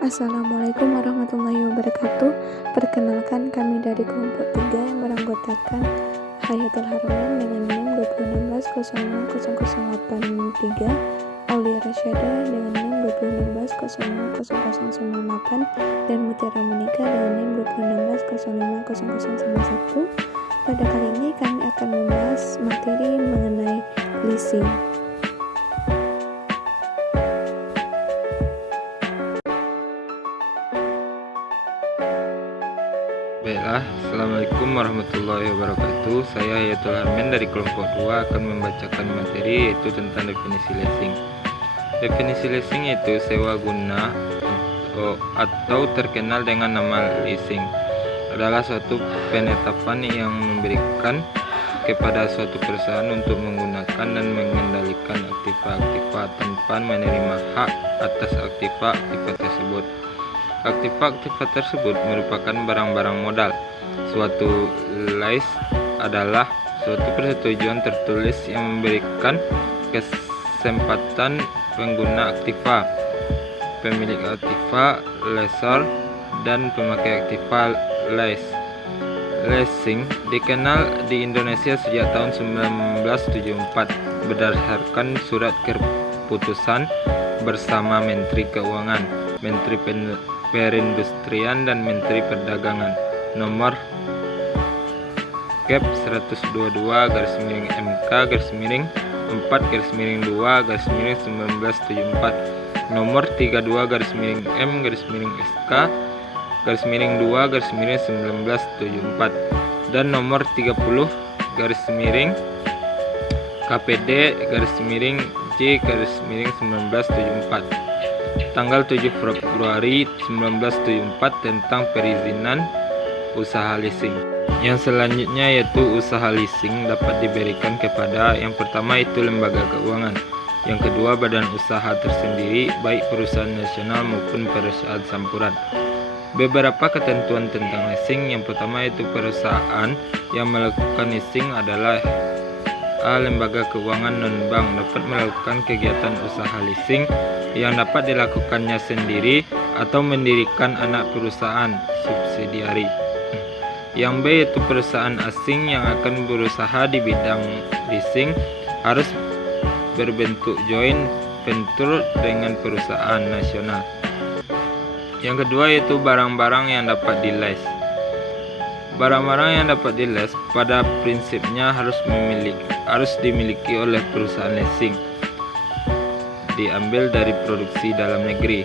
Assalamualaikum warahmatullahi wabarakatuh. Perkenalkan, kami dari kelompok 3 yang beranggotakan Hayatul Haramain dengan NIM 2016-050083, Aulia Rasyada dengan NIM 2016-050098, dan Mutiara Monika dengan NIM 2016-050091. Pada kali ini kami akan membahas materi mengenai leasing. Baiklah, Assalamualaikum warahmatullahi wabarakatuh. Saya Hayatul Haramain dari kelompok 2 akan membacakan materi yaitu tentang definisi leasing. Definisi leasing itu sewa guna atau terkenal dengan nama leasing adalah suatu penetapan yang memberikan kepada suatu perusahaan untuk menggunakan dan mengendalikan aktiva-aktiva tanpa menerima hak atas aktiva-aktiva tersebut. Aktiva-aktiva tersebut merupakan barang-barang modal. Suatu lease adalah suatu persetujuan tertulis yang memberikan kesempatan pengguna aktiva, pemilik aktiva, lessor, dan pemakai aktiva lease. Leasing dikenal di Indonesia sejak tahun 1974 berdasarkan surat keputusan bersama Menteri Keuangan, Menteri Perindustrian dan Menteri Perdagangan nomor Kep 122/MK/4/2/1974, nomor 32/M/SK/2/1974, dan nomor 30/KPD/J/1974 tanggal 7 Februari 1974 tentang perizinan usaha leasing. Yang selanjutnya yaitu usaha leasing dapat diberikan kepada yang pertama itu lembaga keuangan, yang kedua badan usaha tersendiri baik perusahaan nasional maupun perusahaan sampuran. Beberapa ketentuan tentang leasing. Yang pertama yaitu perusahaan yang melakukan leasing adalah lembaga keuangan non-bank dapat melakukan kegiatan usaha leasing yang dapat dilakukannya sendiri atau mendirikan anak perusahaan subsidiari. Yang B yaitu perusahaan asing yang akan berusaha di bidang leasing harus berbentuk joint venture dengan perusahaan nasional. Yang kedua yaitu barang-barang yang dapat di-lease. Barang-barang yang dapat di-lease pada prinsipnya harus dimiliki oleh perusahaan leasing, diambil dari produksi dalam negeri.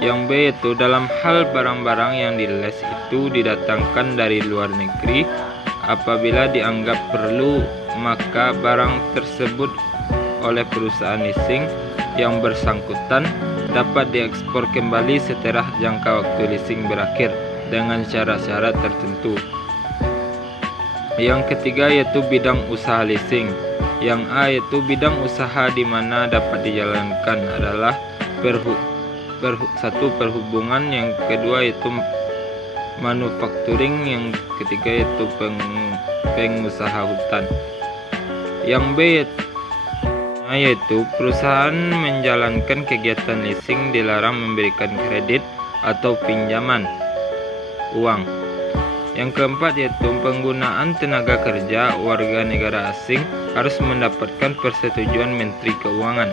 Yang B yaitu dalam hal barang-barang yang di-lease itu didatangkan dari luar negeri apabila dianggap perlu, maka barang tersebut oleh perusahaan leasing yang bersangkutan dapat diekspor kembali setelah jangka waktu leasing berakhir dengan syarat-syarat tertentu. Yang ketiga yaitu bidang usaha leasing. Yang A yaitu bidang usaha di mana dapat dijalankan adalah satu perhubungan, yang kedua yaitu manufacturing, yang ketiga yaitu pengusaha hutan. Yang B yaitu perusahaan menjalankan kegiatan leasing dilarang memberikan kredit atau pinjaman uang. Yang keempat yaitu penggunaan tenaga kerja warga negara asing harus mendapatkan persetujuan Menteri Keuangan.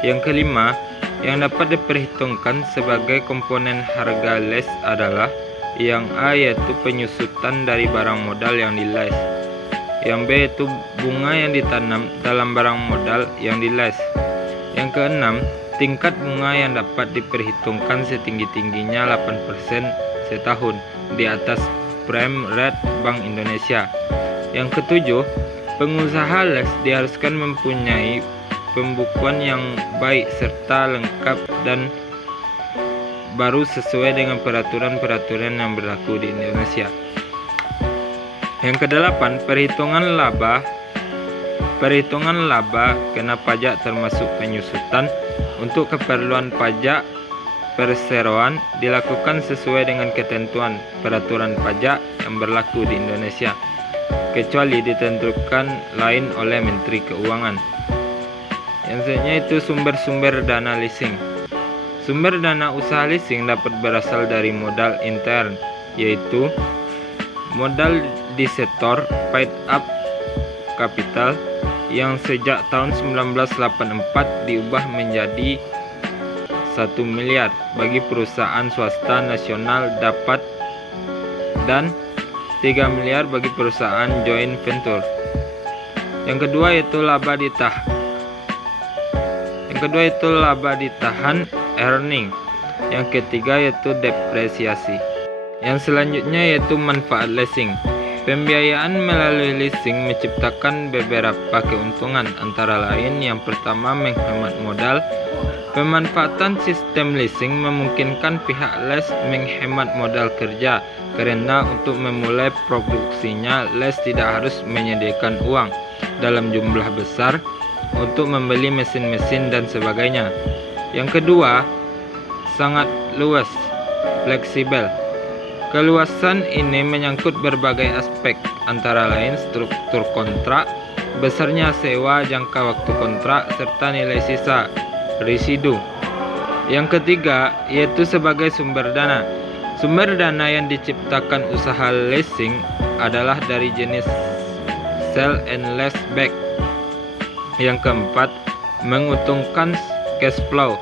Yang kelima, yang dapat diperhitungkan sebagai komponen harga lease adalah yang A yaitu penyusutan dari barang modal yang di-lease. Yang B yaitu bunga yang ditanam dalam barang modal yang di-lease. Yang keenam, tingkat bunga yang dapat diperhitungkan setinggi-tingginya 8% setahun di atas prime rate Bank Indonesia. Yang ketujuh, pengusaha lease diharuskan mempunyai pembukuan yang baik serta lengkap dan baru sesuai dengan peraturan-peraturan yang berlaku di Indonesia. Yang kedelapan, perhitungan laba kena pajak termasuk penyusutan untuk keperluan pajak perseroan dilakukan sesuai dengan ketentuan peraturan pajak yang berlaku di Indonesia, kecuali ditentukan lain oleh Menteri Keuangan. Yang selanjutnya itu sumber-sumber dana leasing. Sumber dana usaha leasing dapat berasal dari modal intern, yaitu modal di sektor paid up capital yang sejak tahun 1984 diubah menjadi 1 miliar bagi perusahaan swasta nasional dan 3 miliar bagi perusahaan joint venture. Yang kedua yaitu laba ditahan earning. Yang ketiga yaitu depresiasi. Yang selanjutnya yaitu manfaat leasing. Pembiayaan melalui leasing menciptakan beberapa keuntungan, antara lain yang pertama menghemat modal. Pemanfaatan sistem leasing memungkinkan pihak les menghemat modal kerja, karena untuk memulai produksinya les tidak harus menyediakan uang dalam jumlah besar untuk membeli mesin-mesin dan sebagainya. Yang kedua, sangat luas, fleksibel. Keluasan ini menyangkut berbagai aspek, antara lain struktur kontrak, besarnya sewa, jangka waktu kontrak, serta nilai sisa residu. Yang ketiga yaitu sebagai sumber dana. Sumber dana yang diciptakan usaha leasing adalah dari jenis sell and leaseback. Yang keempat, menguntungkan cash flow.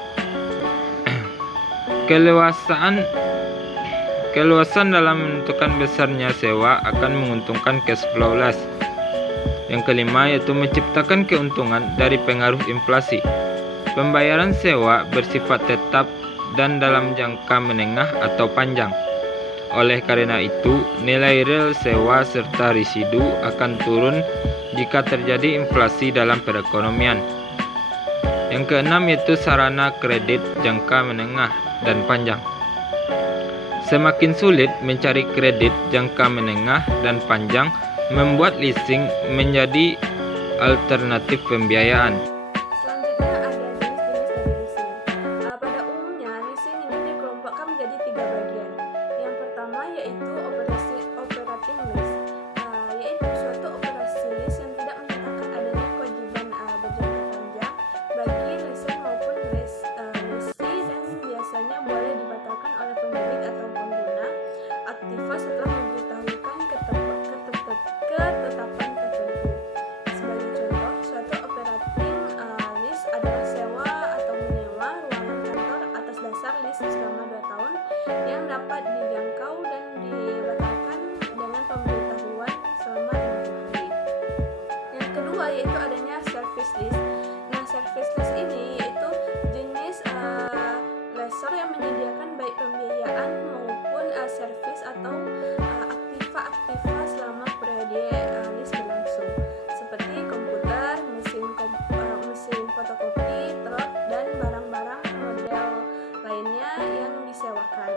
Keluasan dalam menentukan besarnya sewa akan menguntungkan cash flow lease. Yang kelima yaitu menciptakan keuntungan dari pengaruh inflasi. Pembayaran sewa bersifat tetap dan dalam jangka menengah atau panjang. Oleh karena itu, nilai real sewa serta residu akan turun jika terjadi inflasi dalam perekonomian. Yang keenam yaitu sarana kredit jangka menengah dan panjang. Semakin sulit mencari kredit jangka menengah dan panjang, membuat leasing menjadi alternatif pembiayaan. Selanjutnya ada jenis-jenis dari leasing. Pada umumnya, leasing ini dikelompokkan menjadi 3 bagian. Yang pertama yaitu operating lease, yaitu suatu operasi lease yang tidak menyatakan adanya kewajiban berjangka panjang bagi lessee maupun lessee, dan biasanya boleh dibatalkan oleh pemilik atau pengguna aktiva setelah memberitahukan ketetapan tertentu. Sebagai contoh, suatu operating lease adalah sewa atau menyewa ruangan kantor atas dasar lease selama 2 tahun yang dapat dijangkau dan dibatalkan dengan pemberitahuan selama 6 hari. Yang kedua yaitu adanya service lease. Nah, service lease ini yaitu jenis lessor yang menyediakan baik pembiayaan maupun servis atau aktiva selama periode lease berlangsung, seperti komputer, mesin fotokopi, truk, dan barang-barang model lainnya yang disewakan.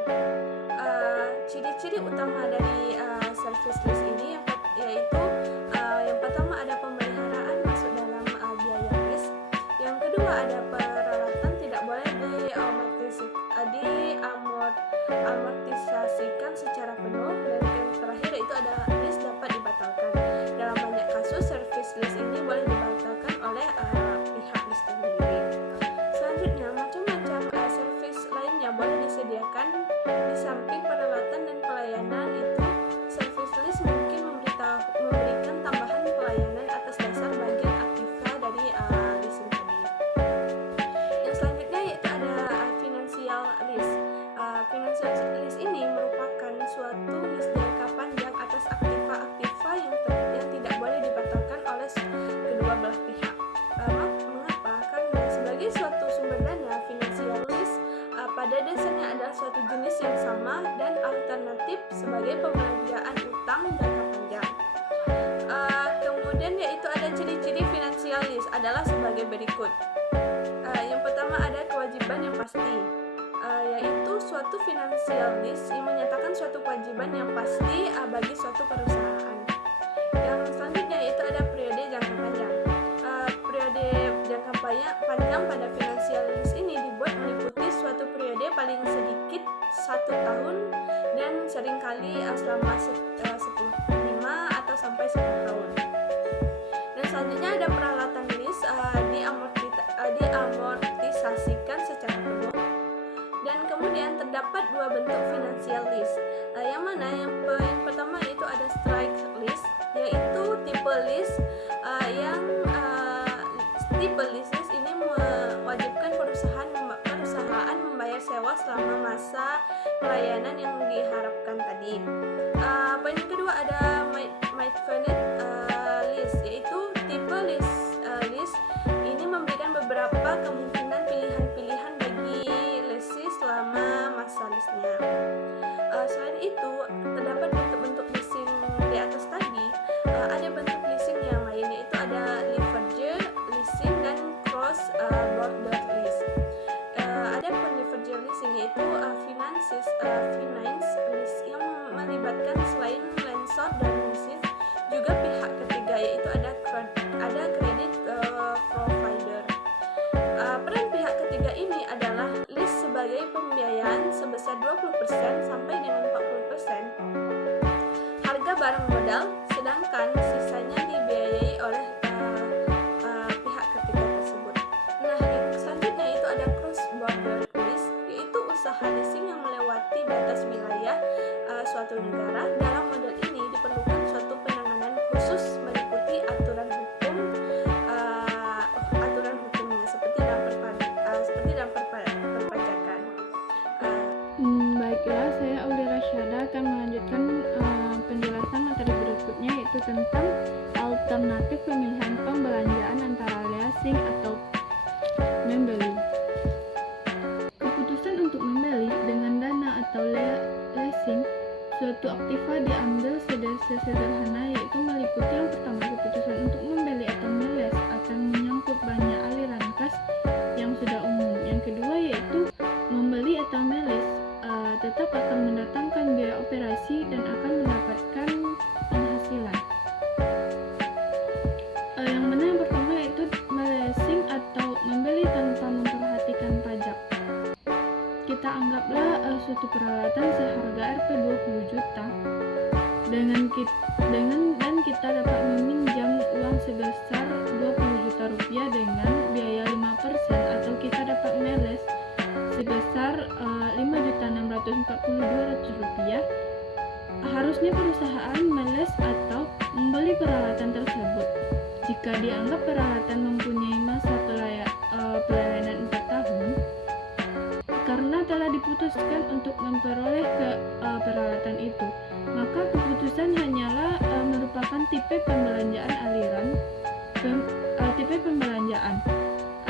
Ciri-ciri utama dari service lease ini yaitu yang pertama ada pemeliharaan masuk dalam biaya lease. Yang kedua ada peralatan tidak boleh diamortisasikan secara penuh, dan yang terakhir itu ada lease dapat dibatalkan. Dalam banyak kasus service lease ini boleh dibatalkan oleh pihak lease sendiri. Selanjutnya, macam-macam service lainnya boleh disediakan. Di samping peralatan dan pelayanan itu, service lease mungkin memberikan tambahan pelayanan atas dasar bagian aktiva dari leasing tadi. Yang selanjutnya yaitu ada financial lease. Financial lease ini merupakan suatu lease jangka panjang atas aktiva-aktiva yang tidak boleh dibatalkan oleh kedua belah pihak. Mengapa? Karena sebagai suatu sumber dana, financial lease pada dasarnya adalah suatu jenis yang sama dan alternatif sebagai pembelanjaan utang jangka panjang. Kemudian yaitu ada ciri-ciri financial lease adalah sebagai berikut. Yang pertama ada kewajiban yang pasti, yaitu suatu financial lease yang menyatakan suatu kewajiban yang pasti bagi suatu perusahaan. Yang selanjutnya yaitu ada periode jangka panjang. Periode jangka panjang pada financial lease ini dibuat meliputi suatu periode paling sedikit 1 tahun dan seringkali selama 5 atau sampai 10 tahun. Dan selanjutnya ada peralatan lease diamortisasikan secara penuh. terdapat dua bentuk financial lease, yang mana yang pertama itu ada strike lease, yaitu tipe lease tipe lease ini mewajibkan perusahaan membayar sewa selama masa pelayanan yang diharapkan tadi. Poin yang kedua ada finite lease, yaitu tipe lease ini memberikan beberapa kemungkinan pilihan-pilihan bagi lessee selama masa lease-nya. Selain itu, terdapat bentuk-bentuk leasing di atas tadi. Ada bentuk leasing yang lain, yaitu ada leverage leasing dan cross border lease. Adapun leverage leasing yaitu finance lease yang melibatkan selain lessor dan lessee juga pihak ketiga, yaitu ada credit provider. Peran pihak ketiga ini adalah lease sebagai pembiayaan sebesar 20% sampai dengan 40% harga barang modal, sedangkan sisanya dibiayai oleh pihak ketiga tersebut. Nah, yang selanjutnya itu ada cross border lease, yaitu usaha leasing yang melewati batas wilayah suatu negara. Dalam model ini diperlukan suatu penanganan khusus meliputi aturan hukumnya seperti dalam perpajakan. Baiklah, saya Auli Rasyada akan melanjutkan penjelasan materi berikutnya, yaitu tentang alternatif pemilihan pembelanjaan antara leasing atau membeli. Keputusan untuk membeli dengan dana atau leasing suatu aktiva diambil sederhana, yaitu meliputi yang pertama, keputusan untuk membeli atau meles akan menyangkut banyak aliran kas yang sudah umum. Yang kedua yaitu membeli atau meles tetap akan mendatangkan biaya operasi dan akan mendapatkan penghasilan. Yang mana yang pertama yaitu melesing atau membeli tanpa memperhatikan pajak. Kita anggaplah suatu peralatan seharga Rp 20 juta dan kita dapat meminjam uang sebesar 20 juta rupiah dengan biaya 5%, atau kita dapat meles sebesar 5.642.200 rupiah. Harusnya perusahaan meles atau membeli peralatan tersebut jika dianggap peralatan mempunyai masa pelayanan 4 tahun, karena telah diputuskan untuk memperoleh peralatan itu, maka keputusan hanyalah merupakan tipe pembelanjaan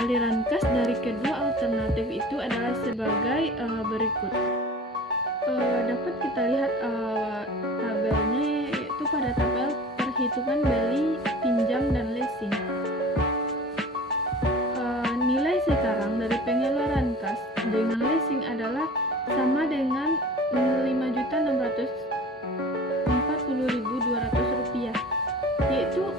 aliran kas dari kedua alternatif itu adalah sebagai berikut. Dapat kita lihat tabelnya, yaitu pada tabel perhitungan beli, pinjam, dan leasing. Nilai sekarang dari pengeluaran kas dengan leasing adalah sama dengan 5.640.200 rupiah, yaitu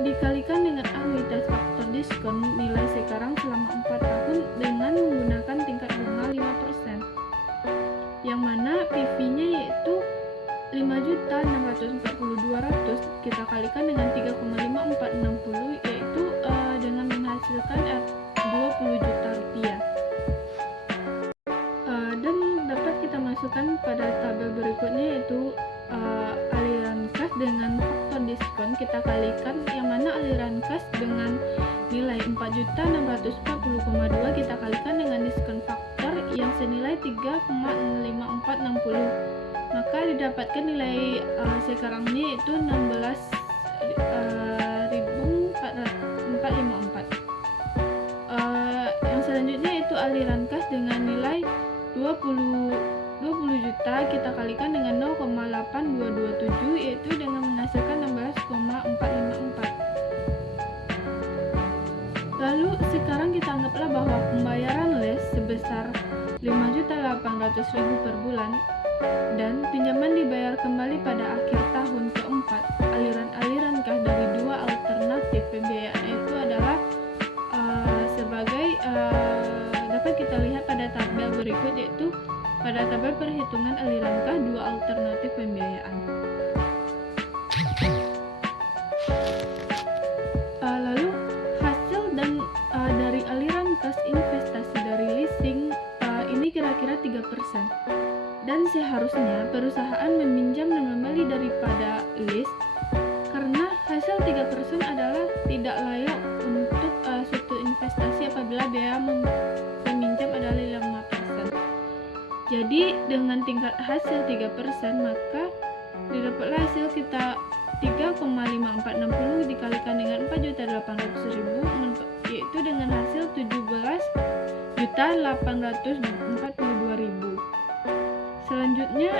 dikalikan dengan anuitas faktor diskon nilai sekarang selama 4 tahun dengan menggunakan tingkat bunga 5%, yang mana PV-nya yaitu 5.640.200 kita kalikan dengan 3,5460, yaitu dengan menghasilkan 20 juta rupiah. Dan dapat kita masukkan pada tabel berikutnya, yaitu aliran kas dengan faktor diskon kita kalikan, yang mana aliran kas dengan nilai 4.640,2 kita kalikan dengan diskon faktor yang senilai 3,5460, maka didapatkan nilai sekarangnya yaitu 16.454. Yang selanjutnya yaitu aliran kas dengan nilai 20 juta kita kalikan dengan 0,8227, yaitu dengan menghasilkan 16,454. Lalu sekarang kita anggaplah bahwa pembayaran les sebesar 5.800.000 per bulan dan pinjaman dibayar kembali pada akhir tahun keempat. Aliran-aliran kas dari dua alternatif pembiayaan itu adalah sebagai dapat kita lihat pada tabel berikut, yaitu pada tabel perhitungan aliran kas dua alternatif pembiayaan. Lalu hasil dari aliran kas investasi dari leasing ini kira-kira 3%. Dan seharusnya perusahaan meminjam dan membeli daripada lease karena hasil 3% adalah tidak layak untuk suatu investasi apabila biaya peminjam adalah 5%. Jadi dengan tingkat hasil 3% maka didapatlah hasil kita 3,5460 dikalikan dengan 4.800.000 yaitu dengan hasil 17.842.000. Selanjutnya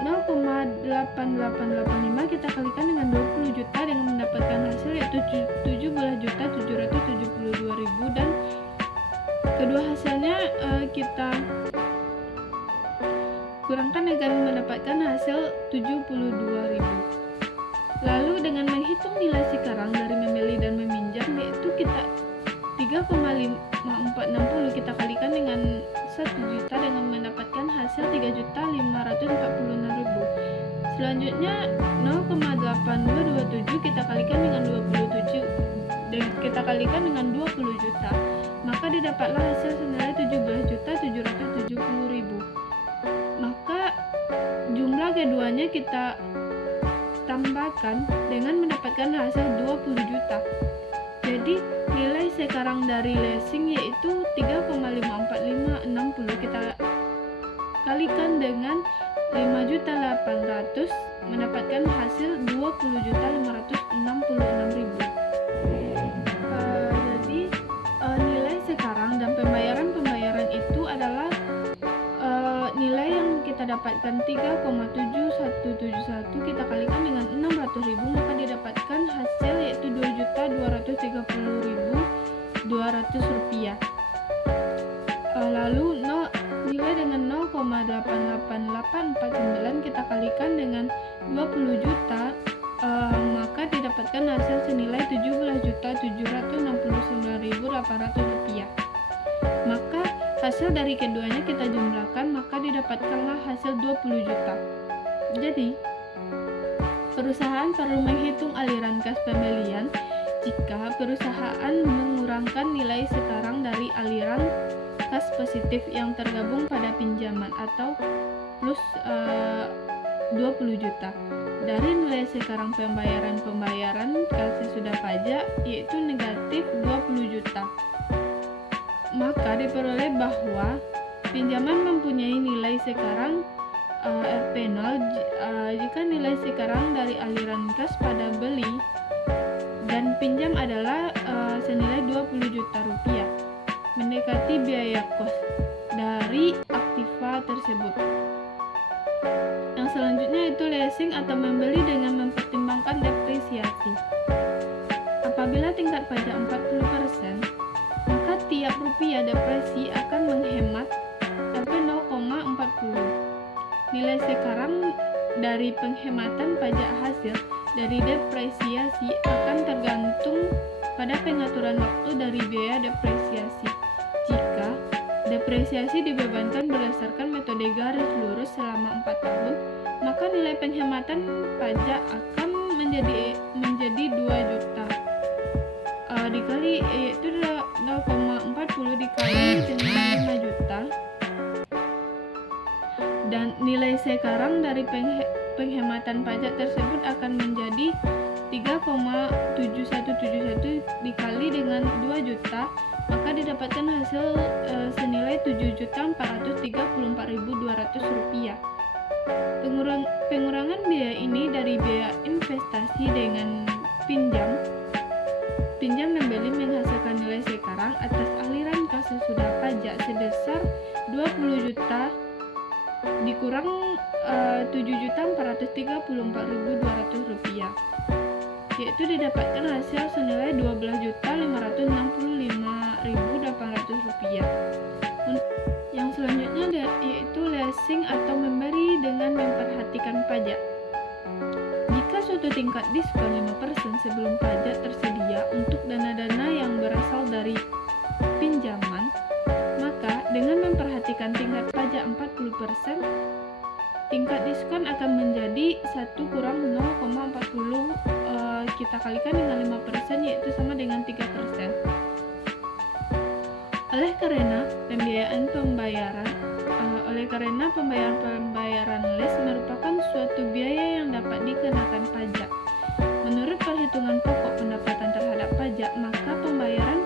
0,8885 kita kalikan dengan 20 juta dengan mendapatkan hasil yaitu 17.772.000 dan kedua hasilnya kita kurangkan dengan mendapatkan hasil 72.000. Lalu dengan menghitung nilai sekarang dari membeli dan meminjam yaitu kita 3,5460 kita kalikan dengan 1 juta dengan mendapatkan hasil 3.546.000. Selanjutnya 0,8227 kita kalikan dengan 27 dan kita kalikan dengan 20 juta maka didapatlah hasil senilai 17.770.000. Maka jumlah keduanya kita tambahkan dengan mendapatkan hasil 20 juta. Jadi nilai sekarang dari leasing yaitu 3,54560 kita kalikan dengan 5.800 mendapatkan hasil 20.566.000. Jadi nilai sekarang dan pembayaran itu adalah nilai yang kita dapatkan 3,7171 kita kalikan dengan 600.000 maka didapatkan hasil yaitu 2.230.200 rupiah. Lalu nilai dengan 0,88849 kita kalikan dengan 20 juta maka didapatkan hasil senilai 17.769.800 rupiah. Maka hasil dari keduanya kita jumlahkan maka didapatkanlah hasil 20 juta. Jadi perusahaan perlu menghitung aliran kas pembelian jika perusahaan mengurangkan nilai sekarang dari aliran kas positif yang tergabung pada pinjaman atau plus 20 juta dari nilai sekarang pembayaran kas sesudah pajak yaitu negatif 20 juta. Maka diperoleh bahwa pinjaman mempunyai nilai sekarang Rp0 jika nilai sekarang dari aliran kas pada beli dan pinjam adalah senilai 20 juta rupiah mendekati biaya kos dari aktiva tersebut. Yang selanjutnya itu leasing atau membeli dengan mempertimbangkan depresiasi. Apabila tingkat pajak 40%, maka tiap rupiah depresi akan menghemat sampai 0,40. Nilai sekarang dari penghematan pajak hasil dari depresiasi akan tergantung pada pengaturan waktu dari biaya depresiasi. Jika depresiasi dibebankan berdasarkan metode garis lurus selama 4 tahun, maka nilai penghematan pajak akan menjadi 2 juta. Dikali yaitu 0,40 dikali dengan 5 juta dan nilai sekarang dari penghematan pajak tersebut akan menjadi 3,7171 dikali dengan 2 juta maka didapatkan hasil senilai 7.434.200 rupiah. Pengurangan biaya ini dari biaya investasi dengan pinjam dan beli menghasilkan nilai sekarang atas aliran kas sesudah pajak sebesar 20 juta dikurang 7.434.200 rupiah yaitu didapatkan hasil senilai 12.565.800 rupiah. Yang selanjutnya yaitu leasing atau memberi dengan memperhatikan pajak. Jika suatu tingkat diskon 5% sebelum pajak tersedia untuk dana-dana yang berasal dari pinjaman, maka dengan memperhatikan tingkat pajak 40%, tingkat diskon akan menjadi 1 kurang 0,40 kita kalikan dengan 5% yaitu sama dengan 3%. Oleh karena pembiayaan pembayaran oleh oleh karena pembayaran les merupakan suatu biaya yang dapat dikenakan pajak. Menurut perhitungan pokok pendapatan terhadap pajak, maka pembayaran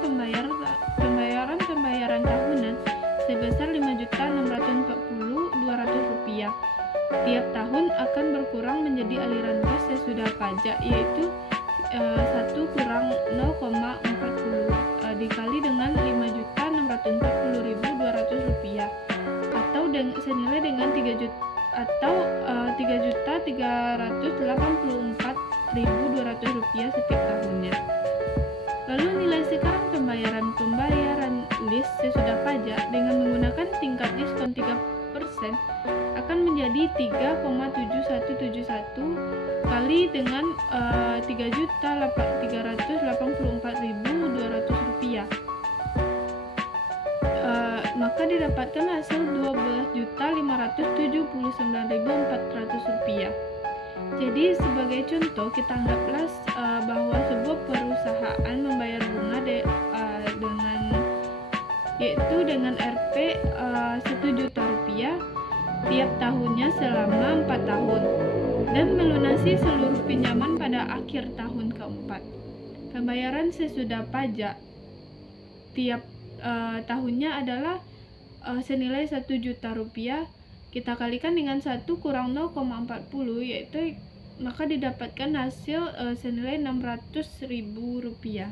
tahunan sebesar Rp5.640.200 tiap tahun akan berkurang menjadi aliran kas sesudah pajak, yaitu 1 kurang 0,40 dikali dengan Rp5.640.200 atau senilai dengan 3.384.200 setiap tahunnya. Lalu nilai sekarang pembayaran list sesudah pajak dengan menggunakan tingkat diskon 3% akan menjadi 3,7171 kali dengan Rp3.384.200. Maka didapatkan hasil Rp12.579.400. Jadi sebagai contoh, kita anggaplah bahwa sebuah perusahaan membayar bunga dengan Rp 1 juta tiap tahunnya selama 4 tahun dan melunasi seluruh pinjaman pada akhir tahun keempat. Pembayaran sesudah pajak tiap tahunnya adalah senilai Rp 1 juta, kita kalikan dengan 1 kurang 0,40, yaitu maka didapatkan hasil senilai Rp600.000.